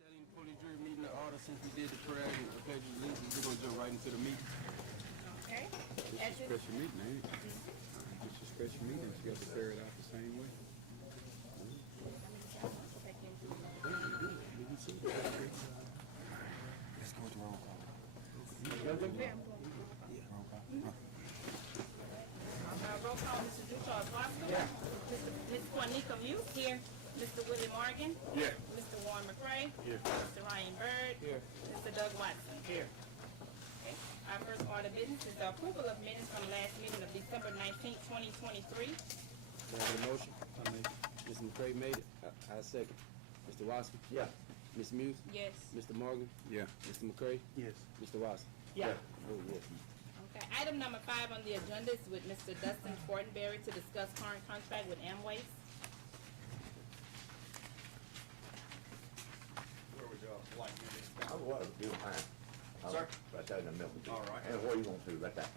Setting fully jury meeting to order since we did the prayer and the pledge of allegiance. We're gonna jump right into the meeting. Okay. It's a special meeting, ain't it? It's a special meeting. You got to carry it out the same way. Let's go with the roll call. Roll call, Mr. Juror Bosco. Yeah. Ms. Juanica Muse. Here. Mr. Willie Morgan. Yeah. Mr. Warren McCray. Here. Mr. Ryan Bird. Here. Mr. Doug Watson. Here. Okay. Our first order of business is the approval of minutes from last meeting of December 19th, 2023. May I have a motion? I made it. Mr. McCray made it. I second. Mr. Watson? Yeah. Ms. Muse? Yes. Mr. Morgan? Yeah. Mr. McCray? Yes. Mr. Watson? Yeah. Oh, yes. Okay. Item number 5 on the agenda is with Mr. Dustin Fortenberry to discuss current contract with Amways. Where would y'all like me to? I was doing mine. Sir? Right there in the middle. All right. And where you want to, right there.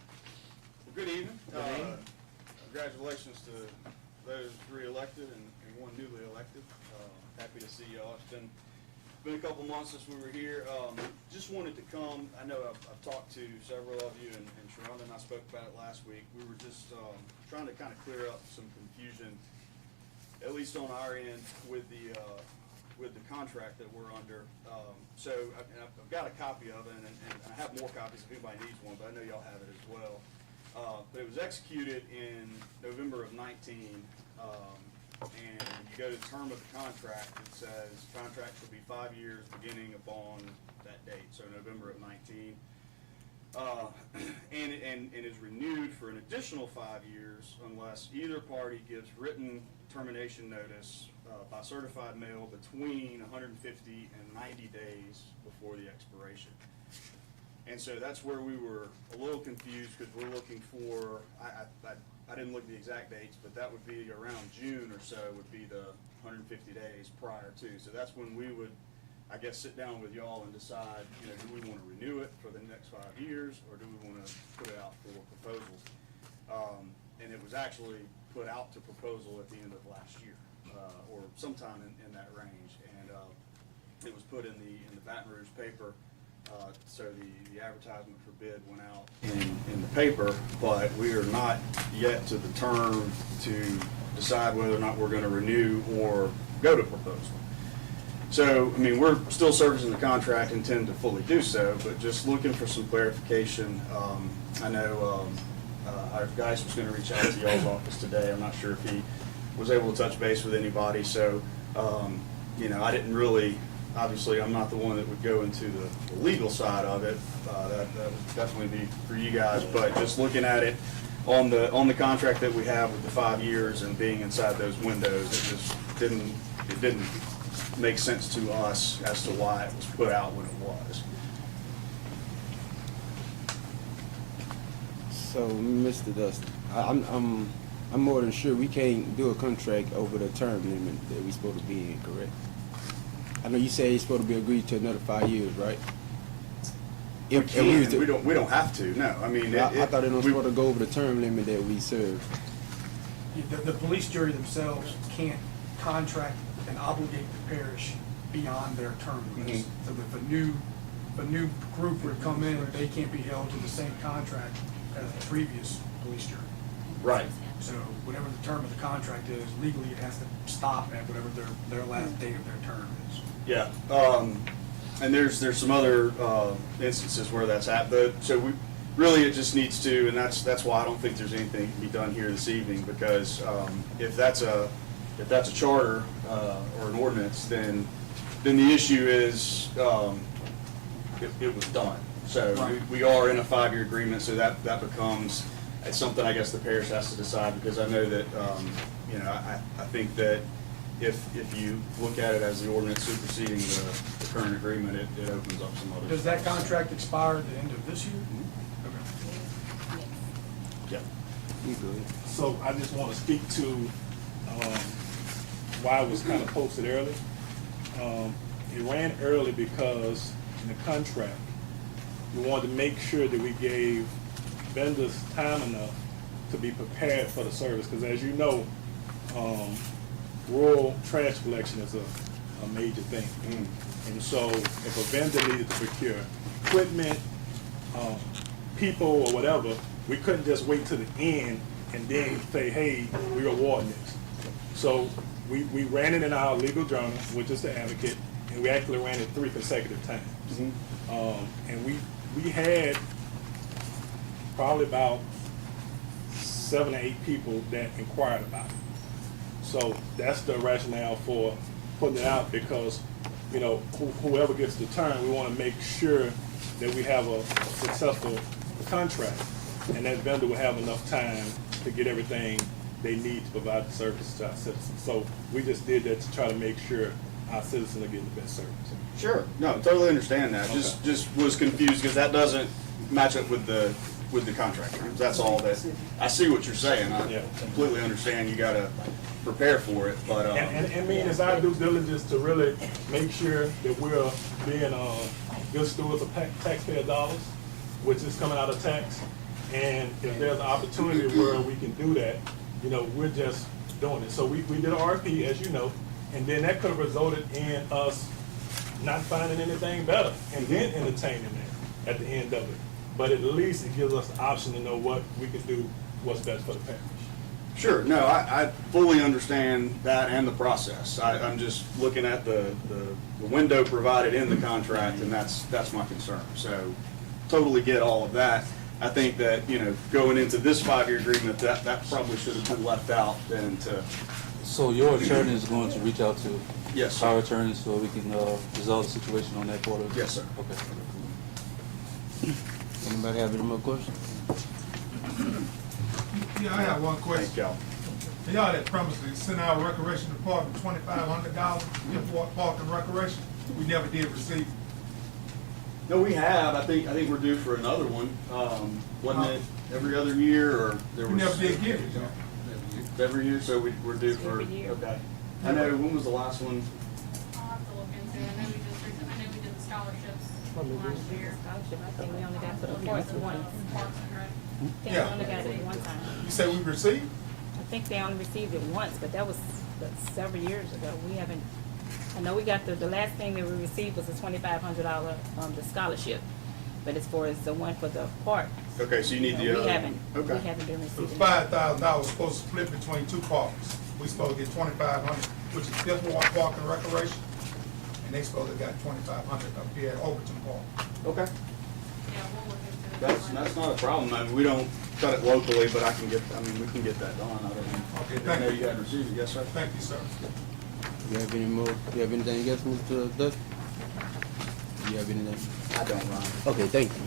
Good evening. Good evening. Congratulations to those re-elected and one newly elected. Happy to see y'all. It's been been a couple months since we were here. Just wanted to come. I know I've talked to several of you, and Sharonda and I spoke about it last week. We were just trying to kind of clear up some confusion, at least on our end, with the contract that we're under. So I've got a copy of it, and I have more copies if anybody needs one, but I know y'all have it as well. But it was executed in November of 19, and you go to the term of the contract, it says contract shall be 5 years beginning upon that date, so November of 19. And is renewed for an additional 5 years unless either party gives written termination notice by certified mail between 150 and 90 days before the expiration. And so that's where we were a little confused, because we're looking for, I didn't look at the exact dates, but that would be around June or so would be the 150 days prior to. So that's when we would, I guess, sit down with y'all and decide, do we want to renew it for the next 5 years, or do we want to put it out for proposals? And it was actually put out to proposal at the end of last year, or sometime in that range. And it was put in the Baton Rouge paper. So the advertisement for bid went out in the paper, but we are not yet to the term to decide whether or not we're going to renew or go to proposal. So, I mean, we're still servicing the contract, intend to fully do so, but just looking for some clarification. I know our guy was going to reach out to y'all's office today. I'm not sure if he was able to touch base with anybody. So, I didn't really. Obviously, I'm not the one that would go into the legal side of it. That would definitely be for you guys. But just looking at it on the contract that we have with the 5 years and being inside those windows, it just didn't make sense to us as to why it was put out when it was. So, Mr. Dustin, I'm more than sure we can't do a contract over the term limit that we're supposed to be in, correct? I know you say it's supposed to be agreed to another 5 years, right? We don't have to. No, I mean, I thought it was supposed to go over the term limit that we serve. The police jury themselves can't contract and obligate the parish beyond their term limits. So if a new group would come in, they can't be held to the same contract as the previous police jury. Right. So whatever the term of the contract is, legally it has to stop at whatever their last date of their term is. Yeah, and there's some other instances where that's happened. So it just needs to, and that's why I don't think there's anything to be done here this evening, because if that's a charter or an ordinance, then the issue is it was done. So Right. we are in a 5-year agreement, so that becomes, it's something I guess the parish has to decide, because I know that I think that if you look at it as the ordinance superseding the current agreement, it opens up some other. Does that contract expire at the end of this year? Okay. Yeah. You good? So I just want to speak to why it was kind of posted early. It ran early because in the contract, we wanted to make sure that we gave vendors time enough to be prepared for the service. Because as you know, rural trash collection is a major thing. And so if a vendor needed to procure equipment, people or whatever, we couldn't just wait to the end and then say, hey, we're awarding this. So we ran it in our legal journal, which is the Advocate, and we actually ran it 3 consecutive times. And we had probably about 7 or 8 people that inquired about it. So that's the rationale for putting it out, because whoever gets the turn, we want to make sure that we have a successful contract, and that vendor will have enough time to get everything they need to provide the service to our citizens. So we just did that to try to make sure our citizens are getting the best service. Sure. No, totally understand that. Okay. Just was confused because that doesn't match up with the contract terms. That's all that. I see what you're saying. I Yeah. completely understand. You got to prepare for it, but And I mean, it's our due diligence to really make sure that we're being good stewards of taxpayer dollars, which is coming out of tax. And if there's an opportunity where we can do that, we're just doing it. So we did an RFP, as you know, and then that could have resulted in us not finding anything better and then entertaining it at the end of it. But at least it gives us the option to know what we can do, what's best for the parish. Sure, no, I fully understand that and the process. I'm just looking at the window provided in the contract, and that's my concern. So totally get all of that. I think that, you know, going into this 5-year agreement, that probably should have been left out than to, So your attorney is going to reach out to yes, sir. our attorney so we can resolve the situation on that part of it? Yes, sir. Okay. Anybody have any more questions? Yeah, I have one question. Thank y'all. Y'all that promised to send our recreation department $2,500 for park and recreation, we never did receive. No, we have. I think we're due for another one. Wasn't it every other year, or there We was? never did get it, you know. Every year, so we're due for, Every year. okay. I know, when was the last one? I'll have to look into it. I know we did the scholarships last year. Scholarship, I think we only got for the course once. Parks and Rec. I think we Yeah. only got it one time. You say we received? I think they only received it once, but that was several years ago. We haven't, I know we got the last thing that we received was a $2,500, the scholarship. But as far as the one for the park, Okay, so you need the we other. haven't been It was receiving. $5,000 supposed to split between two parks. We supposed to get $2,500, which is Fifth Ward Park and Recreation, and they supposed to got $2,500 up here at Overton Park. Okay. Yeah, we'll look into it. That's not a problem. I mean, we don't cut it locally, but we can get that done. Okay, I thank know you. you hadn't received it. Yes, sir. Thank you, sir. You have any more, you have anything else, Mr. Dustin? You have anything? I don't, Ron. Okay, thank you.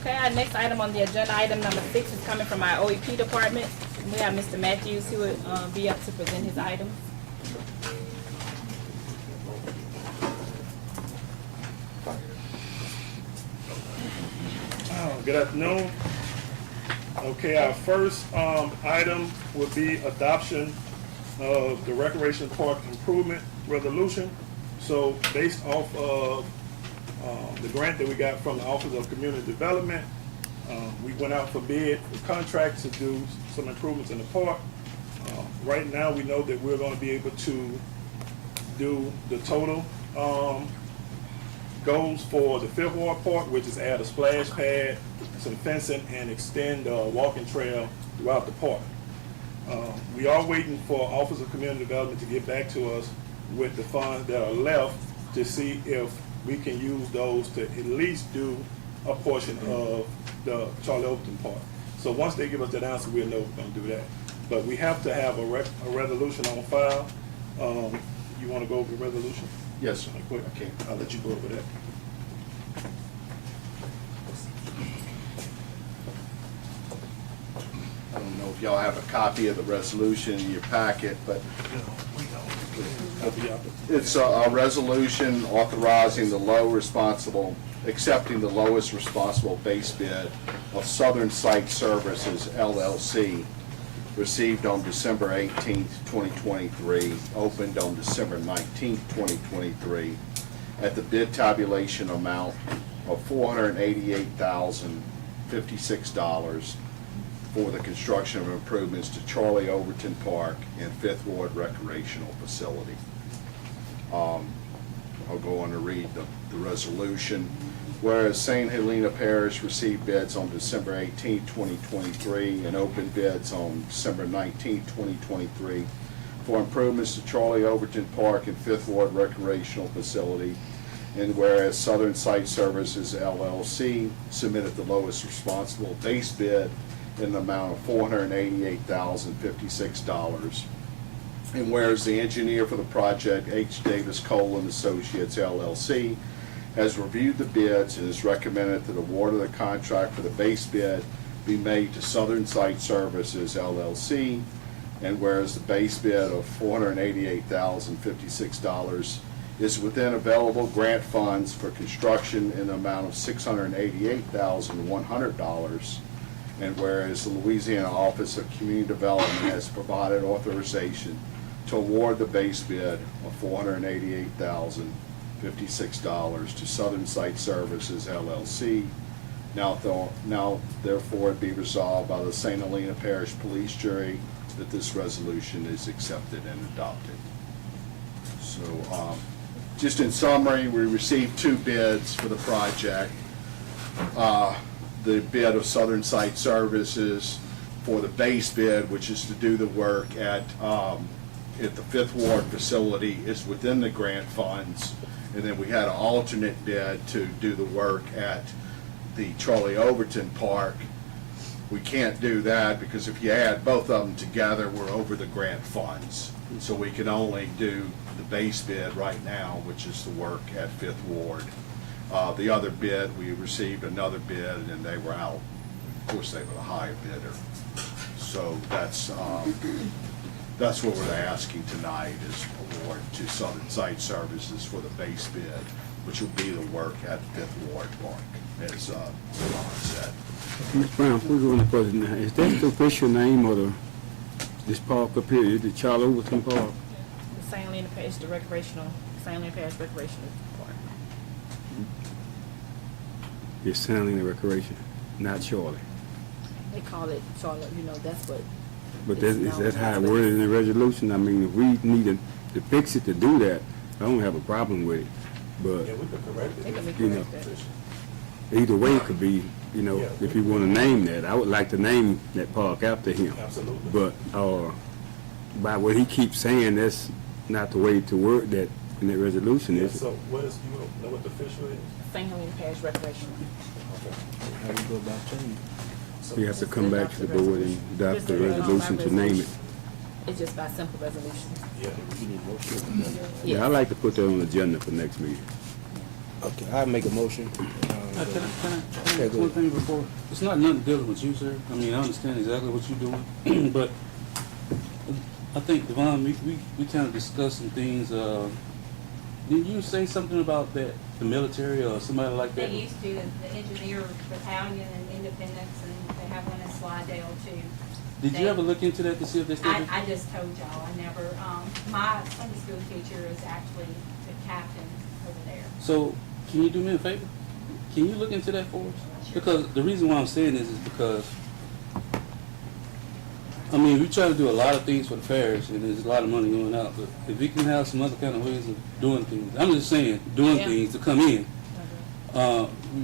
Okay, our next item on the agenda, item number 6, is coming from our OEP department. We have Mr. Matthews who will be up to present his items. Good afternoon. Okay, our first item would be adoption of the Recreation Park Improvement Resolution. So based off of the grant that we got from the Office of Community Development, we went out for bid for contracts to do some improvements in the park. Right now, we know that we're going to be able to do the total goals for the Fifth Ward Park, which is add a splash pad, some fencing, and extend a walking trail throughout the park. We are waiting for Office of Community Development to get back to us with the funds that are left to see if we can use those to at least do a portion of the Charlie Overton Park. So once they give us that answer, we'll know we're going to do that. But we have to have a resolution on file. You want to go over the resolution? Yes, sir. Quick. Okay, I'll let you go over that. I don't know if y'all have a copy of the resolution in your packet, but it's a resolution authorizing accepting the lowest responsible base bid of Southern Site Services LLC, received on December 18th, 2023, opened on December 19th, 2023, at the bid tabulation amount of $488,056 for the construction of improvements to Charlie Overton Park and Fifth Ward Recreational Facility. I'll go on to read the resolution. Whereas St. Helena Parish received bids on December 18, 2023, and opened bids on December 19, 2023, for improvements to Charlie Overton Park and Fifth Ward Recreational Facility, and whereas Southern Site Services LLC submitted the lowest responsible base bid in the amount of $488,056, and whereas the engineer for the project, H. Davis Cole and Associates LLC, has reviewed the bids and has recommended that award of the contract for the base bid be made to Southern Site Services LLC, and whereas the base bid of $488,056 is within available grant funds for construction in the amount of $688,100, and whereas the Louisiana Office of Community Development has provided authorization to award the base bid of $488,056 to Southern Site Services LLC. Now therefore it be resolved by the St. Helena Parish Police Jury that this resolution is accepted and adopted. So just in summary, we received 2 bids for the project. The bid of Southern Site Services for the base bid, which is to do the work at the 5th Ward facility, is within the grant funds. And then we had an alternate bid to do the work at the Charlie Overton Park. We can't do that because if you add both of them together, we're over the grant funds. So we can only do the base bid right now, which is the work at 5th Ward. The other bid, we received another bid and they were out. Of course, they were the higher bidder. So that's what we're asking tonight is award to Southern Site Services for the base bid, which will be the work at 5th Ward Park, as Ron said. Ms. Brown, who's on the president now? Is that the official name of this park up here? Is it Charlie Overton Park? The St. Helena Parish, the recreational, St. Helena Parish recreational park. It's St. Helena Recreation, not Charlie. They call it Charlotte, you know, that's what. But is that how it worded in the resolution? I mean, if we need to fix it to do that, I don't have a problem with it. But, Yeah, we could correct They it. can be You know. corrected. either way it could be, you know, Yeah. if you want to name that. I would like to name that park after him. Absolutely. But, by what he keeps saying, that's not the way to word that in that resolution, Yeah, is it? so what is, you know what the official is? St. Helena Parish recreational. How do you go about changing? So- You have to come back to the board and adopt the resolution to name it. It's just by simple resolution. Yeah. Yeah, I'd like to put that on the agenda for next meeting. Okay, I'll make a motion. Can I Okay, ask go one ahead. thing before? It's not nothing dealing with you, sir. I mean, I understand exactly what you're doing, but I think, Devon, we kind of discussed some things. Didn't you say something about that, the military or somebody like that? They used to, the engineer battalion in Independence, and they have one in Slidell too. Did you ever look into that to see if they still do? I just told y'all, I never, my Sunday school teacher is actually the captain over there. So, can you do me a favor? Can you look into that for us? Because the reason why I'm saying this is because, I mean, we try to do a lot of things for the parish, and there's a lot of money going out, but if we can have some other kind of ways of doing things, I'm just saying, doing Yeah. things to come in,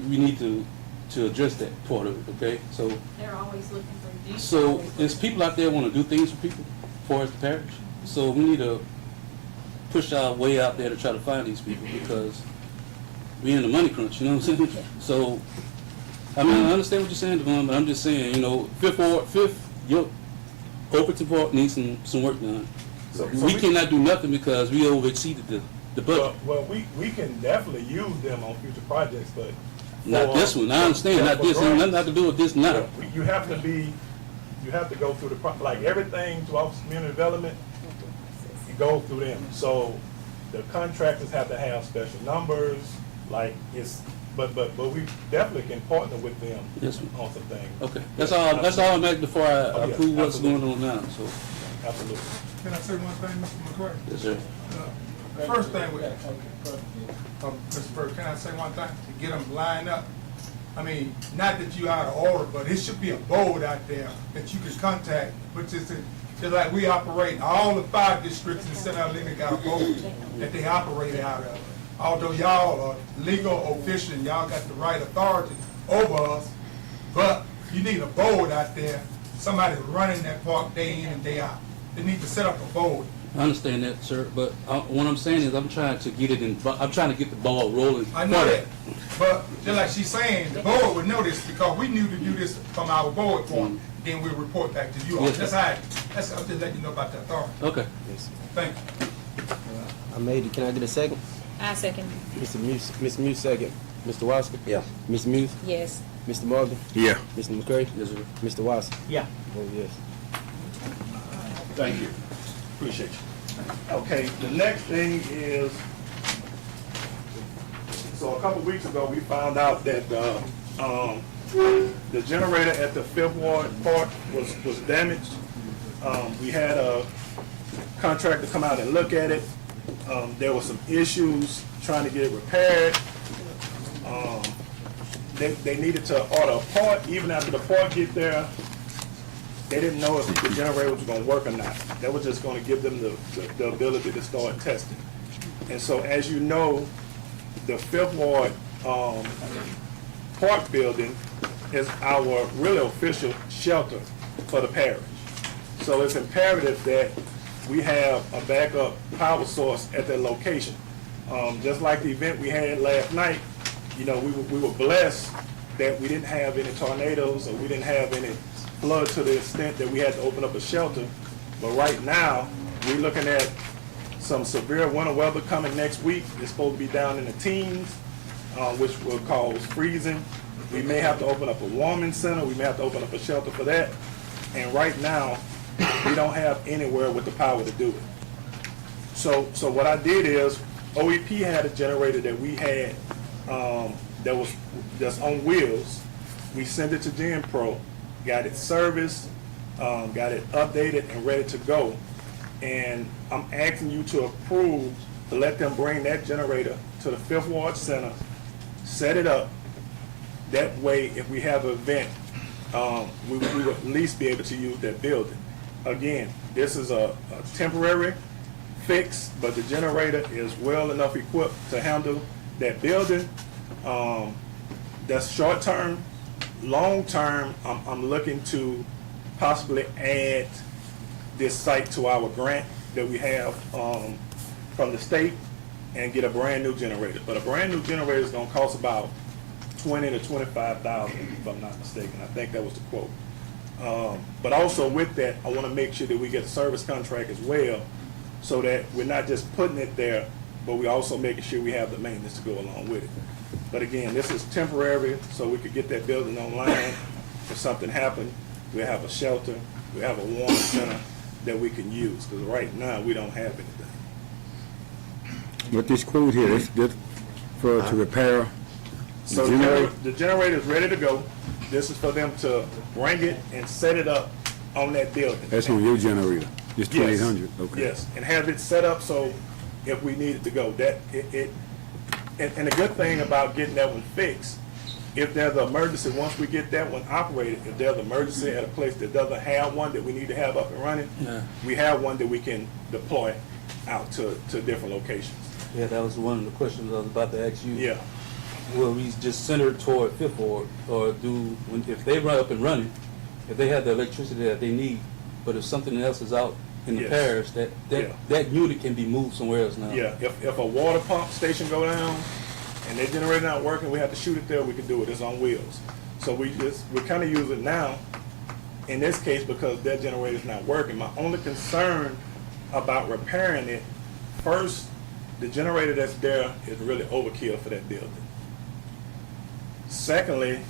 we need to address that part of it, okay? So, They're always looking for youth. so always there's looking- people out there want to do things for people, for the parish. So we need to push our way out there to try to find these people because we in the money crunch, you know what I'm saying? So, I mean, I understand what you're saying, Devon, but I'm just saying, you know, your Overton Park needs some work done. So We cannot do nothing because we over exceeded the budget. Well, we can definitely use them on future projects, but. Not for- this one, I understand, yeah, not for this, ain't grants, nothing to do with this now. yeah, You have to go through like everything to Office of Community Development, you go through them. So the contractors have to have special numbers, like but we definitely can partner with them Yes, sir. on some things. Okay, that's all I'm asking before I Oh, yeah, approve what's absolutely. going on now, so, Absolutely. Can I say one thing, Mr. McCray? yes, sir. First thing with, Mr. Burke, can I say one thing? To get them lined up, I mean, not that you out of order, but it should be a board out there that you can contact, which is, just like we operate, all the 5 districts in St. Helena got a board that they operate out of. Although y'all are legal official, and y'all got the right authority over us, but you need a board out there, somebody running that park day in and day out. They need to set up a board. I understand that, sir, but what I'm saying is I'm trying to get the ball rolling. I know that, but just like she's saying, the board would know this because we knew to do this from our board point, then we'll report back to you all. Yes, That's sir. how, I'm just letting you know about the authority. Okay. Thank you. I made it. Can I get a second? I second. Mr. Muse second. Mr. Wasker? Yeah. Ms. Muse? Yes. Mr. Morgan? Yeah. Mr. McCray? Yes, sir. Mr. Wasker? Yeah. Oh, yes. Thank you. Appreciate you. Okay, the next thing is, so a couple weeks ago, we found out that, the generator at the 5th Ward Park was damaged. We had a contractor come out and look at it. There were some issues trying to get it repaired. They needed to order a part. Even after the part get there, they didn't know if the generator was gonna work or not. That was just gonna give them the ability to start testing. And so as you know, the Fifth Ward Park building is our really official shelter for the parish. So it's imperative that we have a backup power source at that location. Just like the event we had last night, you know, we were blessed that we didn't have any tornadoes or we didn't have any flood to the extent that we had to open up a shelter. But right now, we're looking at some severe winter weather coming next week. It's supposed to be down in the teens, which will cause freezing. We may have to open up a warming center. We may have to open up a shelter for that. And right now, we don't have anywhere with the power to do it. So what I did is, OEP had a generator that we had that's on wheels. We sent it to Gen Pro, got it serviced, got it updated and ready to go. And I'm asking you to approve to let them bring that generator to the Fifth Ward Center, set it up. That way, if we have an event, we will at least be able to use that building. Again, this is a temporary fix, but the generator is well enough equipped to handle that building. That's short term. Long term, I'm looking to possibly add this site to our grant that we have from the state and get a brand new generator. But a brand new generator is going to cost about $20,000 to $25,000, if I'm not mistaken. I think that was the quote. But also with that, I want to make sure that we get a service contract as well, so that we're not just putting it there, but we're also making sure we have the maintenance to go along with it. But again, this is temporary, so we could get that building online. If something happened, we have a shelter, we have a warm center that we can use, because right now we don't have anything. But this quote here, is good for to repair So the generator is ready to go. This is for them to bring it and set it up on that building. That's on your generator. It's 2800. Okay. Yes, and have it set up so if we need it to go, and the good thing about getting that one fixed, if there's an emergency, once we get that one operated, if there's an emergency at a place that doesn't have one that we need to have up and running, we have one that we can deploy out to different locations. Yeah, that was one of the questions I was about to ask you. Yeah. Will we just center it toward Fifth Ward, or if they run up and running, if they have the electricity that they need, but if something else is out in the Yes. parish, that unit can be moved somewhere else now? Yeah, if a water pump station go down and their generator not working, we have to shoot it there, we can do it, it's on wheels. So we kind of use it now, in this case, because their generator's not working. My only concern about repairing it, first, the generator that's there is really overkill for that building. Secondly,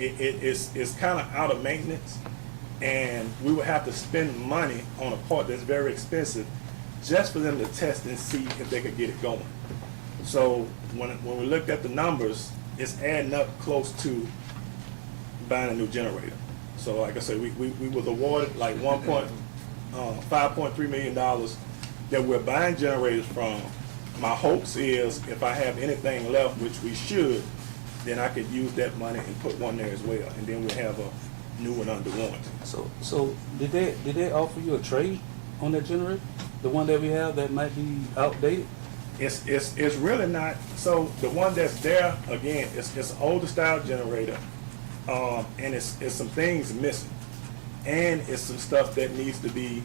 it's kind of out of maintenance, and we would have to spend money on a part that's very expensive just for them to test and see if they could get it going. So when we looked at the numbers, it's adding up close to buying a new generator. So like I said, we was awarded like $5.3 million that we're buying generators from. My hopes is if I have anything left, which we should, then I could use that money and put one there as well, and then we'll have a new one under warranty. So did they offer you a trade on that generator? The one that we have that might be outdated? It's really not. So the one that's there, again, it's an older style generator, and it's some things missing, and it's some stuff that needs to be.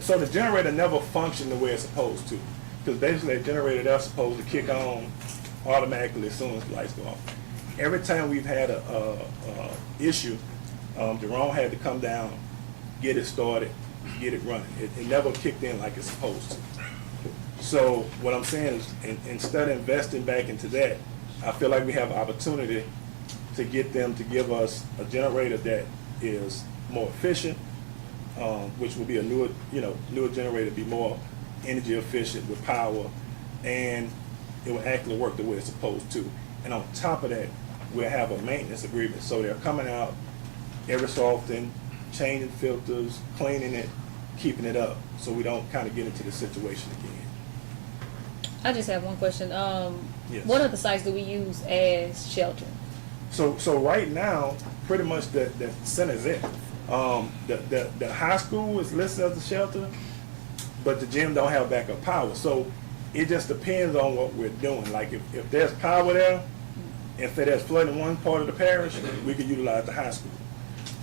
So the generator never functioned the way it's supposed to, because basically a generator that's supposed to kick on automatically as soon as the lights go off. Every time we've had a issue, Jerome had to come down, get it started, get it running. It never kicked in like it's supposed to. So what I'm saying is, instead of investing back into that, I feel like we have an opportunity to get them to give us a generator that is more efficient, which will be a newer generator, be more energy efficient with power, and it will actually work the way it's supposed to. And on top of that, we'll have a maintenance agreement, so they're coming out every so often, changing filters, cleaning it, keeping it up, so we don't kind of get into the situation again. I just have one question. Yes. What other sites do we use as shelter? So right now, pretty much the center is it. The high school is listed as a shelter, but the gym don't have backup power. So it just depends on what we're doing. Like if there's power there, if there's flood in one part of the parish, we can utilize the high school.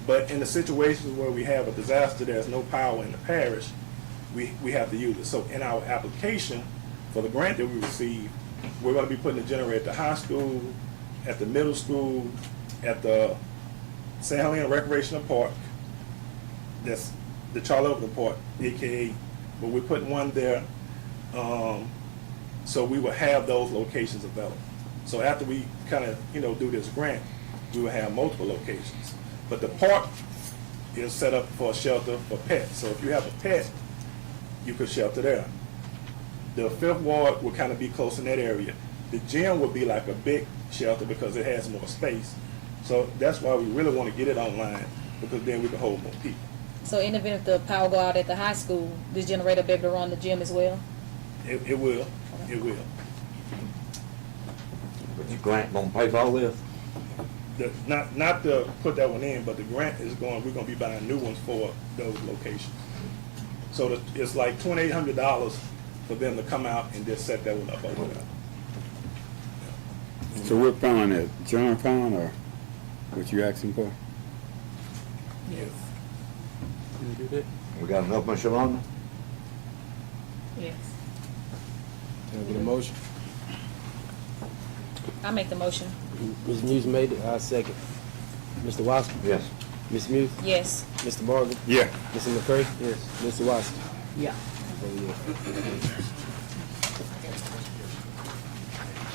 But in the situations where we have a disaster, there's no power in the parish, we have to use it. So in our application for the grant that we received, we're gonna be putting the generator at the high school, at the middle school, at the St. Helena Recreational Park, that's the Charlie Overton Park, AKA, but we're putting one there, so we will have those locations available. So after we kind of, do this grant, we will have multiple locations. But the park is set up for a shelter for pets. So if you have a pet, you could shelter there. The Fifth Ward will kind of be close in that area. The gym will be like a big shelter because it has more space. So that's why we really want to get it online, because then we can hold more people. So in the event if the power go out at the high school, this generator will be able to run the gym as well? It will. It will. But your grant gonna pay for all this? Not to put that one in, but the grant is we're going to be buying new ones for those locations. So it's like $2,800 for them to come out and just set that one up over there. So what fund is general fund or what you asking for? Yes. Can you do that? We got enough, Ms. Yolanda? Yes. Can I get a motion? I make the motion. Ms. Muse made it, I second. Mr. Watson? Yes. Ms. Muse? Yes. Mr. Morgan? Yeah. Mr. McCray? Yes. Mr. Watson? Yeah.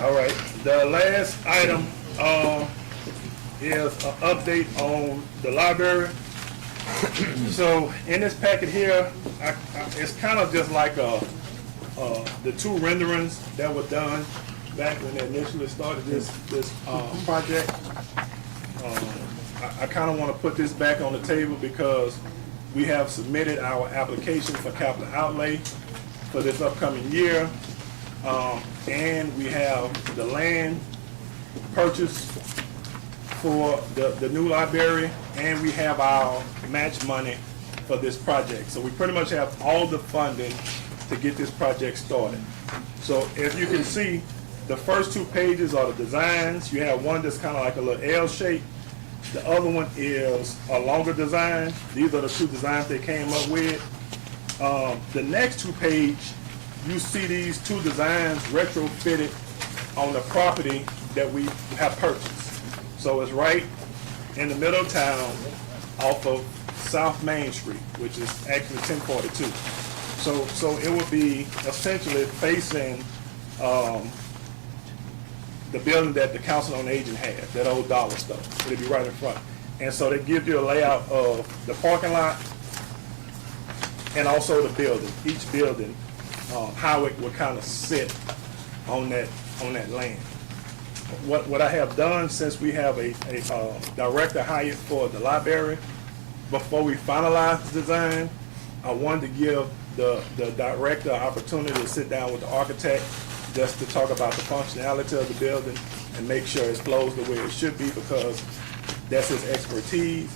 All right, the last item is an update on the library. So in this packet here, it's kind of just like the two renderings that were done back when they initially started this project. I kind of want to put this back on the table because we have submitted our application for capital outlay for this upcoming year. And we have the land purchase for the new library, and we have our match money for this project. So we pretty much have all the funding to get this project started. So if you can see, the first two pages are the designs. You have one that's kind of like a little L shape. The other one is a longer design. These are the two designs they came up with. The next two pages, you see these two designs retrofitted on the property that we have purchased. So it's right in the middle of town off of South Main Street, which is actually 1042. So it would be essentially facing the building that the Council on Aging had, that old dollar store. It'd be right in front. And so they give you a layout of the parking lot and also the building, each building, how it would kind of sit on that land. What I have done, since we have a director hired for the library, before we finalize the design, I wanted to give the director an opportunity to sit down with the architect just to talk about the functionality of the building and make sure it flows the way it should be, because that's his expertise,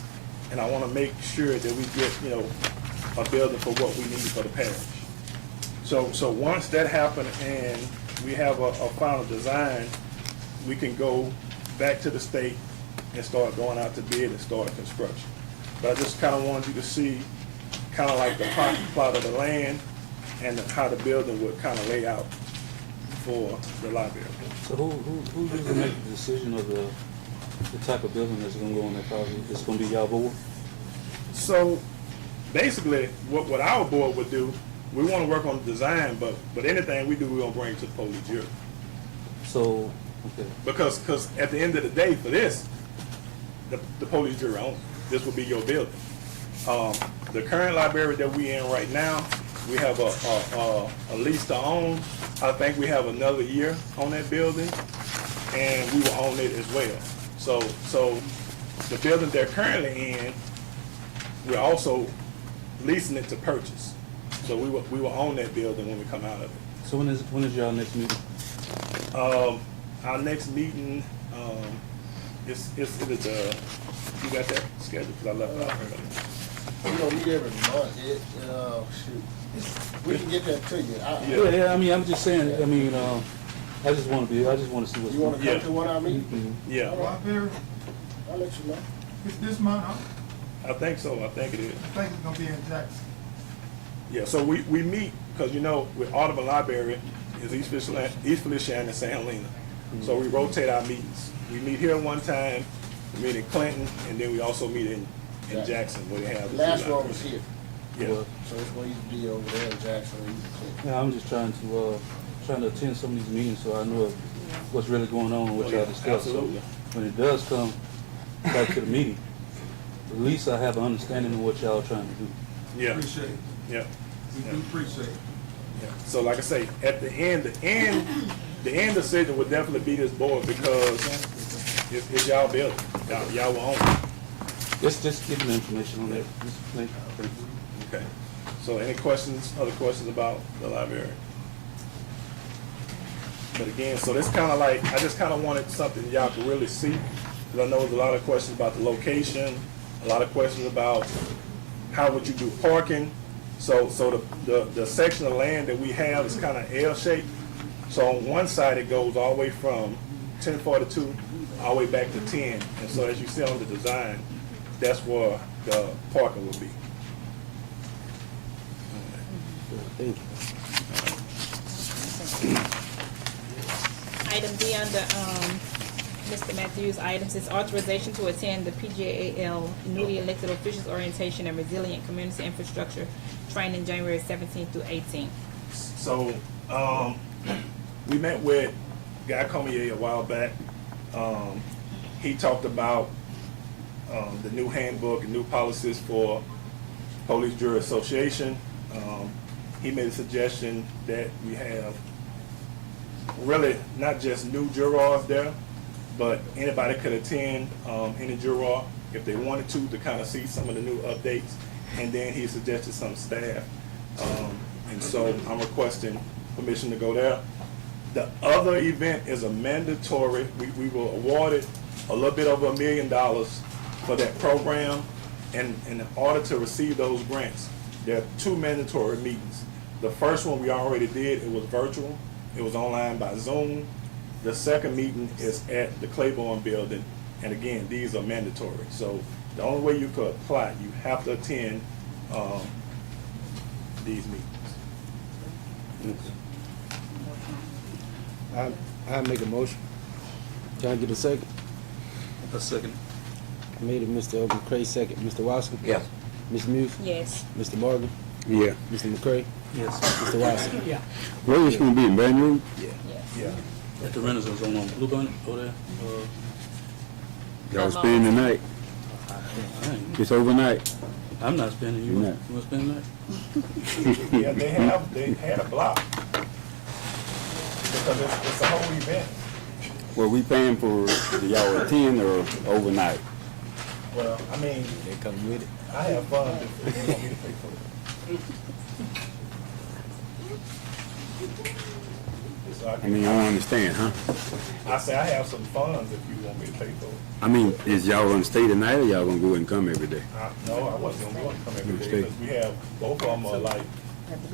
and I want to make sure that we get, a building for what we need for the parish. So once that happens and we have a final design, we can go back to the state and start going out to bid and start construction. But I just kind of wanted you to see kind of like the parking plot of the land and how the building would kind of lay out for the library. So who's going to make the decision of the type of building that's going to go on that property? It's going to be y'all board? So basically, what our board would do, we want to work on the design, but anything we do, we're going to bring to the police jury. So, okay. Because at the end of the day, for this, the police jury owns it. This will be your building. The current library that we in right now, we have a lease to own. I think we have another year on that building, and we will own it as well. So the building they're currently in, we're also leasing it to purchase. So we will own that building when we come out of it. So when is y'all next meeting? Our next meeting, you got that scheduled? Because I left it out earlier. We don't meet every month, shoot. We can get that to you. Yeah, I mean, I'm just saying, I mean, I just wanna see what's. You wanna come to one of our meetings? Yeah, Library, I'll let you know. it's this month, huh? I think so, I think it is. I think it's gonna be in Jackson. Yeah, so we meet, because you know, with Audubon Library is East Feliciana and St. Helena. So we rotate our meetings. We meet here one time, we meet in Clinton, and then we also meet in Jackson, where they have. Last one was here, Yeah, so it's going to be over there in Jackson or East Clinton. Yeah, I'm just trying to attend some of these meetings so I know what's really going on and what y'all discuss. So absolutely. when it does come back to the meeting, at least I have an understanding of what y'all are trying to do. yeah, Appreciate it. yeah. We do appreciate it. Yeah. So like I say, at the end decision would definitely be this board because it's y'all building. Y'all will own it. Just give me information on that. Just thank you. Okay. So any questions, other questions about the library? But again, so this kind of like, I just kind of wanted something y'all could really see. Because I know there's a lot of questions about the location, a lot of questions about how would you do parking. So the section of land that we have is kind of L-shaped. So on one side, it goes all the way from 1042 all the way back to 10. And so as you see on the design, that's where the parking will be. Thank you. Item D under, Mr. Matthews' items is authorization to attend the PJAL newly elected officials orientation and resilient community infrastructure training January 17th through 18th. So, we met with Guy Comier a while back. He talked about the new handbook and new policies for Police Juror Association. He made a suggestion that we have really not just new jurors there, but anybody could attend any juror if they wanted to kind of see some of the new updates. And then he suggested some staff. And so I'm requesting permission to go there. The other event is a mandatory. We were awarded a little bit over $1 million for that program. And in order to receive those grants, there are 2 mandatory meetings. The first one we already did, it was virtual. It was online by Zoom. The second meeting is at the Claiborne building. And again, these are mandatory. So the only way you could apply, you have to attend these meetings. I make a motion. Can I get a second? A second. I made it, Mr. McCray, second. Mr. Watson? Yes. Ms. Muse? Yes. Mr. Morgan? Yeah. Mr. McCray? Yes. Mr. Watson? Yeah. Where is gonna be, in Baton Rouge? Yeah. Yeah. At the Renaissance on Blue Bunny over there. Y'all spending the night? I ain't- It's overnight? I'm not spending. You You're want not. to spend that? Yeah, they had a block. Because it's a whole event. Well, we paying for y'all attend or overnight? Well, I mean, They come with it. I have fun if you want me to pay for it. So I mean, I don't understand, huh? I say I have some funds if you want me to pay for it. I mean, is y'all gonna stay tonight or y'all gonna go and come every day? No, I wasn't gonna go and come every day Stay. because we have, both of them are like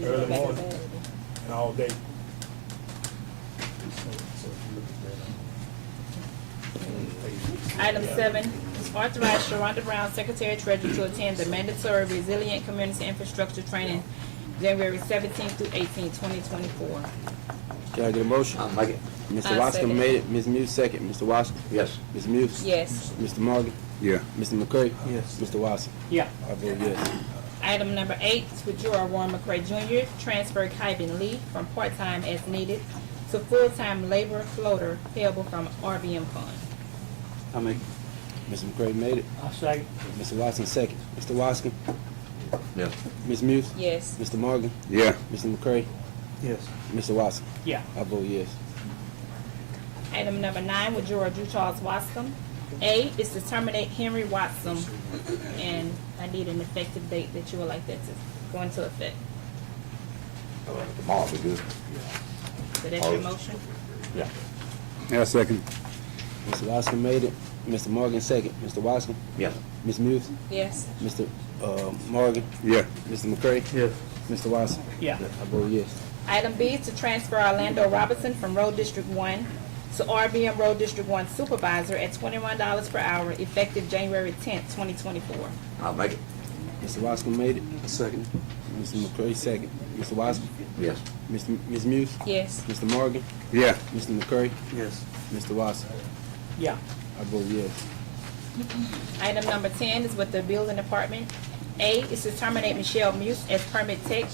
early morning and all day. Item 7 is authorize Sharonda Brown, Secretary Treasurer, to attend the mandatory resilient community infrastructure training January 17th through 18th, 2024. Can I get a motion? I'll make it. Mr. I Watson second. made it. Ms. Muse, second. Mr. Watson? Yes. Ms. Muse? Yes. Mr. Morgan? Yeah. Mr. McCray? Yes. Mr. Watson? Yeah. I vote yes. Item number 8 is for Juror Warren McCray Jr., transfer Kyvan Lee from part-time as needed to full-time labor floater payable from RVM fund. I make. Mr. McCray made it. I'll second. Mr. Watson, second. Mr. Watson? Yes. Ms. Muse? Yes. Mr. Morgan? Yeah. Mr. McCray? Yes. Mr. Watson? Yeah. I vote yes. Item number 9 with Juror Drew Charles Watson. A is to terminate Henry Watson, and I need an effective date that you would like that to go into effect. Tomorrow will be good. So that's your motion? Yeah. Yeah, second. Mr. Watson made it. Mr. Morgan, second. Mr. Watson? Yes. Ms. Muse? Yes. Mr. Morgan, Yeah. Mr. McCray, Yes. Mr. Watson. Yeah. I vote yes. Item B is to transfer Orlando Robinson from Road District 1 to RBM Road District 1 Supervisor at $21 per hour effective January 10th, 2024. I'll make it. Mr. Watson made it. Second. Mr. McCray second. Mr. Watson. Yes. Ms. Muse. Yes. Mr. Morgan. Yeah. Mr. McCray. Yes. Mr. Watson. Yeah. I vote yes. Item number 10 is with the Building Department. A is to terminate Michelle Muse as permit tech,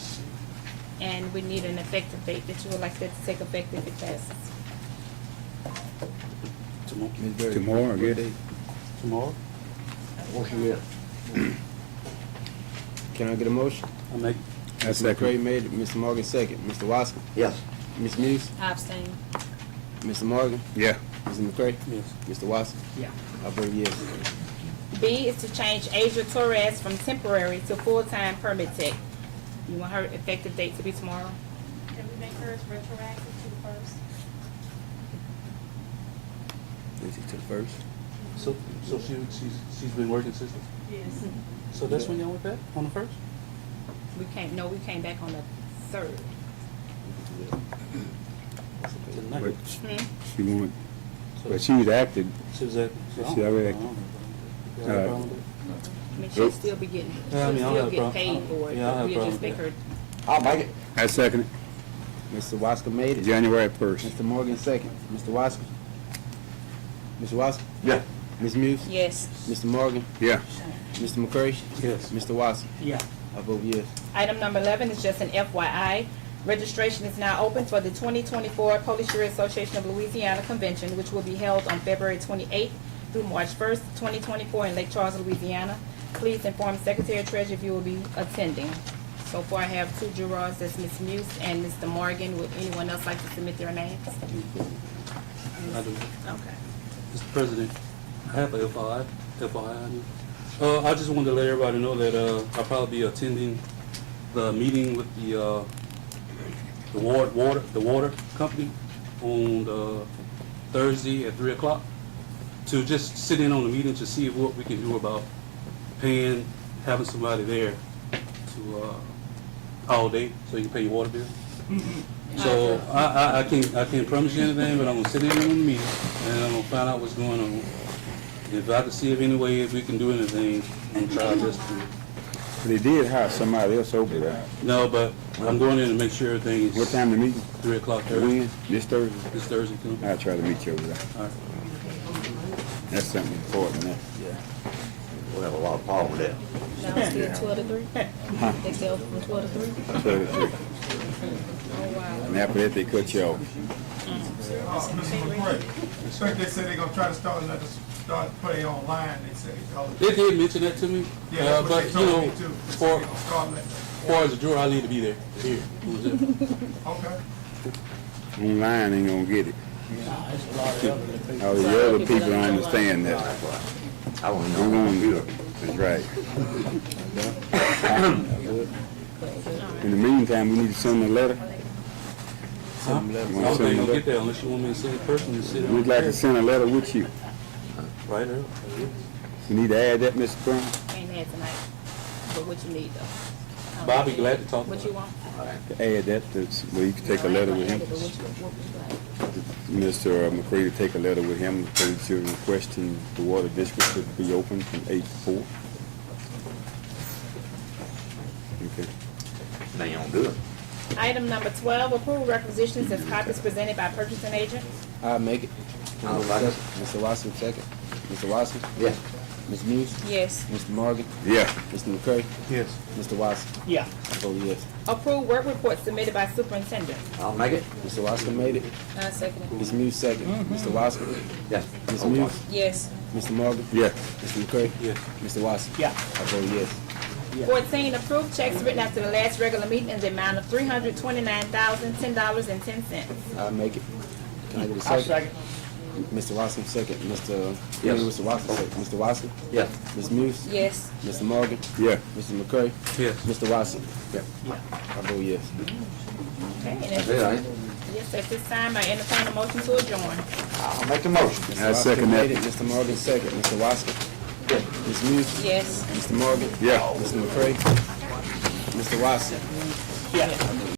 and we need an effective date that you would like that to take effect if it passes. Tomorrow. Ms. Berry, Tomorrow, I what guess. date? Tomorrow. Motion is. Can I get a motion? I make. I Mr. second. McCray made it. Mr. Morgan second. Mr. Watson. Yes. Ms. Muse. I abstain. Mr. Morgan. Yeah. Mr. McCray. Yes. Mr. Watson. Yeah. I vote yes. B is to change Asia Torres from temporary to full-time permit tech. You want her effective date to be tomorrow? Can we make hers retroactive to the first? Is it to the first? So she's been working since. Yes. So that's when y'all went back on the first. We came back on the 3rd. Tonight. But Hmm? she won't, So but she's active. she was at. She already- Y'all have a problem with that? I mean, she'll still be getting, Yeah, I mean, I she'll don't still have a get paid problem. for it, Yeah, I but have a we'll just problem make with her, I'll make it. I second Mr. Watson made it. it. January 1st. Mr. Morgan second. Mr. Watson. Mr. Watson. Yeah. Ms. Muse. Yes. Mr. Morgan. Yeah. Mr. McCray. Yes. Mr. Watson. Yeah. I vote yes. item number 11 is just an FYI. Registration is now open for the 2024 Police Jury Association of Louisiana Convention, which will be held on February 28th through March 1st, 2024 in Lake Charles, Louisiana. Please inform Secretary Treasurer if you will be attending. So far, I have 2 jurors, that's Ms. Muse and Mr. Morgan. Would anyone else like to submit their names? I do. Okay. Mr. President, I have a FYI on you. I just wanted to let everybody know that I'll probably be attending the meeting with the water company on Thursday at 3 o'clock to just sit in on the meeting to see what we can do about having somebody there to all day so you can pay your water bill. So I can't promise you anything, but I'm gonna sit in on the meeting and I'm gonna find out what's going on. If I can see if any way if we can do anything, I'm gonna try our best to. They did hire somebody else over there. No, but I'm going in to make sure everything is. What time the meeting? 3 o'clock Thursday. When? This Thursday? This Thursday coming. I'll try to meet you over there. All right. That's something important, that. We'll have a lot of power with that. Now it's still 12 to 3? Huh? They still from 12 to 3? 33. Oh, wow. And after that, they cut you off. Mr. McCray, I think they said they're gonna try to start putting online, they say. They did mention that to me, Yeah, that's what but they you told know, me too. as They far, said they're gonna start letting- as far as a juror, I need to be there. Here. Okay. Online ain't gonna get it. Nah, it's a lot of elderly people. All the other people don't understand that. I want to I'm know. gonna do it. That's right. In the meantime, we need to send a letter. Huh? I You wanna don't send think a I'll get letter? there unless you want me to send it personally, sit down. We'd like to send a letter with you. Right there. You need to add that, Mr. Brown? Ain't had tonight, but what you need though? But I'll be glad to talk What about you it. want? To add that, where you can take a letter with him. But what would you like? Mr. McCray to take a letter with him for the children requesting the water district to be open from 8 to 4. Okay. Now you don't do it. Item number 12, approve requisitions as copies presented by purchasing agent. I'll make it. I'll second. Mr. Watson second. Mr. Watson. Yes. Ms. Muse. Yes. Mr. Morgan. Yeah. Mr. McCray. Yes. Mr. Watson. Yeah. I vote yes. Approve work report submitted by superintendent. I'll make it. Mr. Watson made it. I second it. Ms. Muse second. Mr. Watson. Yes. Ms. Muse. Yes. Mr. Morgan. Yeah. Mr. McCray. Yes. Mr. Watson. Yeah. I vote yes. 14, approve checks written after the last regular meeting in the amount of $329,010.10. I'll make it. Can I get a I'll second? second. Mr. Watson second. Mr. Yes. Mr. Watson second. Mr. Watson. Yes. Ms. Muse. Yes. Mr. Morgan. Yeah. Mr. McCray. Yes. Mr. Watson. Yeah. I vote yes. Okay, and That's it, ain't it? yes, at this time, I entertain a motion to adjourn. I'll make the motion. Mr. I Watson second made that. it. Mr. Morgan second. Mr. Watson. Ms. Muse? Yes. Mr. Morgan? Yeah. Mr. McCray? Mr. Watson? Yeah.